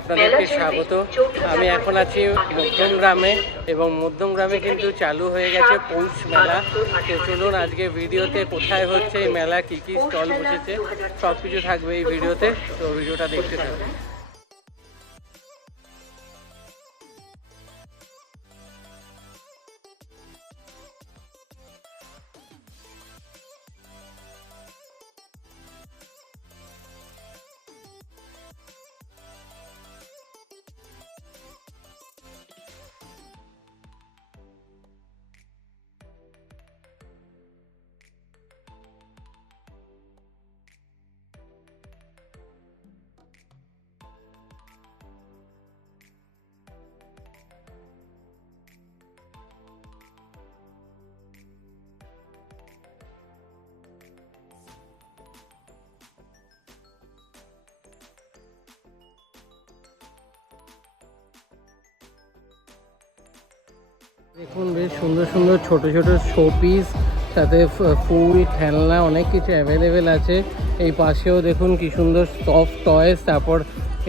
আপনাদেরকে স্বাগত। আমি এখন আছি মধ্যমগ্রামে এবং মধ্যমগ্রামে কিন্তু চালু হয়ে গেছে পৌষ মেলা। তো চলুন আজকে ভিডিওতে কোথায় হচ্ছে এই মেলা, কী কী স্টল বসেছে, সব কিছু থাকবে এই ভিডিওতে। তো ভিডিওটা দেখতে থাকুন। দেখুন বেশ সুন্দর সুন্দর ছোট ছোট শোপিস, সাথে ফুল, খেলনা, অনেক কিছু অ্যাভেলেবেল আছে। এই পাশেও দেখুন কি সুন্দর সফট টয়েস। তারপর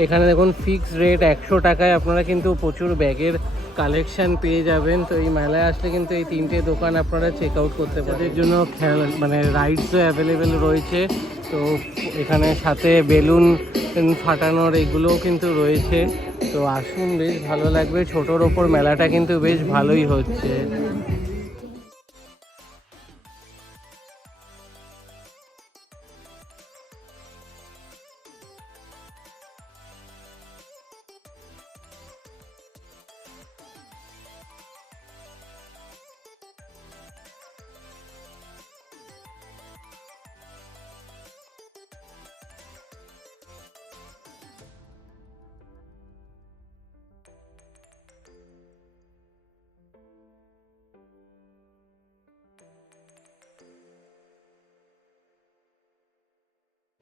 এখানে দেখুন ফিক্সড রেট 100 টাকায় আপনারা কিন্তু প্রচুর ব্যাগের কালেকশান পেয়ে যাবেন। তো এই মেলায় আসলে কিন্তু এই তিনটে দোকান আপনারা চেক আউট করতে পারেন। এর জন্য মানে রাইডসও অ্যাভেলেবেল রয়েছে। তো এখানে সাথে বেলুন ফাটানোর এগুলোও কিন্তু রয়েছে। তো আসুন, বেশ ভালো লাগবে। ছোটোর ওপর মেলাটা কিন্তু বেশ ভালোই হচ্ছে।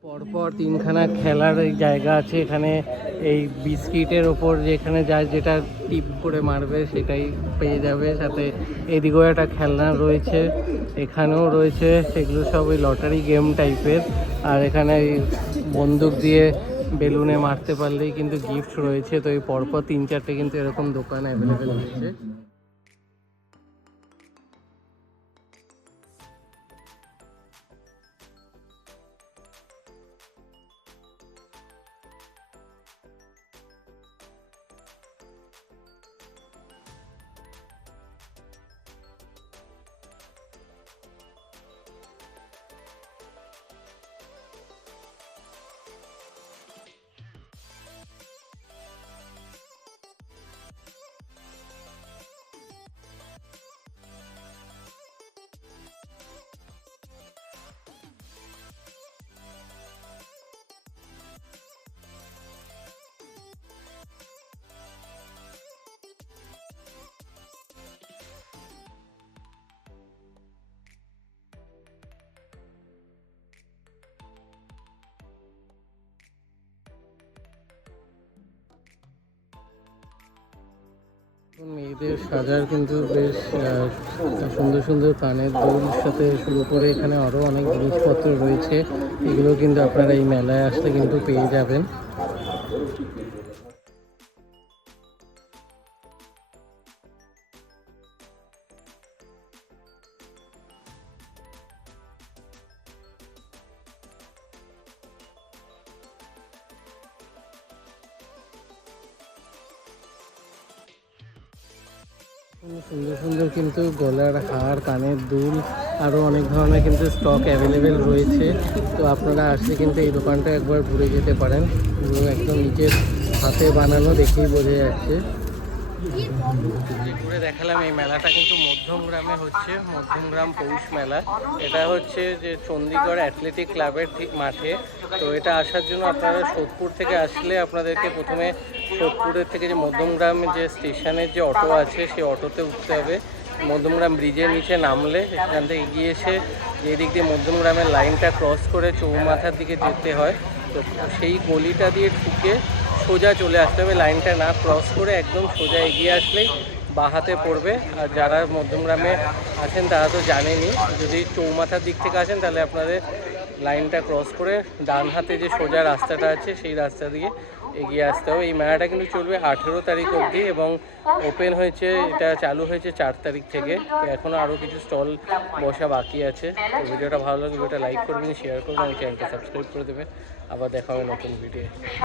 পরপর তিনখানা খেলার এই জায়গা আছে। এখানে এই বিস্কিটের ওপর যেখানে যায় যেটা টিপ করে মারবে সেটাই পেয়ে যাবে। সাথে এদিকেও একটা খেলনা রয়েছে, এখানেও রয়েছে। সেগুলো সব ওই লটারি গেম টাইপের। আর এখানে এই বন্দুক দিয়ে বেলুনে মারতে পারলেই কিন্তু গিফট রয়েছে। তো এই পরপর 3-4টে কিন্তু এরকম দোকান অ্যাভেলেবেল রয়েছে। মেয়েদের সাজার কিন্তু বেশ সুন্দর সুন্দর কানের দুল সাথে শুরু করে এখানে আরও অনেক জিনিসপত্র রয়েছে। এগুলো কিন্তু আপনারা এই মেলায় আসলে কিন্তু পেয়ে যাবেন। সুন্দর সুন্দর কিন্তু গলার হার, কানের দুল, আরও অনেক ধরনের কিন্তু স্টক অ্যাভেলেবেল রয়েছে। তো আপনারা আসলে কিন্তু এই দোকানটা একবার ঘুরে যেতে পারেন। একদম নিজের হাতে বানানো, দেখেই বোঝা যাচ্ছে। ঘুরে দেখালাম এই মেলাটা কিন্তু মধ্যমগ্রামে হচ্ছে, মধ্যমগ্রাম পৌষ মেলা। এটা হচ্ছে যে চণ্ডীগড় অ্যাথলেটিক ক্লাবের ঠিক মাঠে। তো এটা আসার জন্য আপনারা সোদপুর থেকে আসলে আপনাদেরকে প্রথমে সোদপুরের থেকে যে মধ্যমগ্রাম যে স্টেশনের যে অটো আছে সেই অটোতে উঠতে হবে। মধ্যমগ্রাম ব্রিজের নিচে নামলে সেখান থেকে এগিয়ে এসে যে দিক দিয়ে মধ্যমগ্রামের লাইনটা ক্রস করে চৌমাথার দিকে যেতে হয়। তো সেই গলিটা দিয়ে ঢুকে সোজা চলে আসতে হবে। লাইনটা না ক্রস করে একদম সোজা এগিয়ে আসলেই বাঁ হাতে পড়বে। আর যারা মধ্যমগ্রামে আছেন তারা তো জানেনই, যদি চৌমাথার দিক থেকে আসেন তাহলে আপনাদের লাইনটা ক্রস করে ডান হাতে যে সোজা রাস্তাটা আছে সেই রাস্তা দিয়ে এগিয়ে আসতে হবে। এই মেলাটা কিন্তু চলবে 18 তারিখ অবধি এবং ওপেন হয়েছে, এটা চালু হয়েছে 4 তারিখ থেকে। তো এখনও আরও কিছু স্টল বসা বাকি আছে। তো ভিডিওটা ভালো লাগলে ভিডিওটা লাইক করবেন, শেয়ার করবেন এবং চ্যানেলটা সাবস্ক্রাইব করে দেবেন। আবার দেখা হবে নতুন ভিডিও।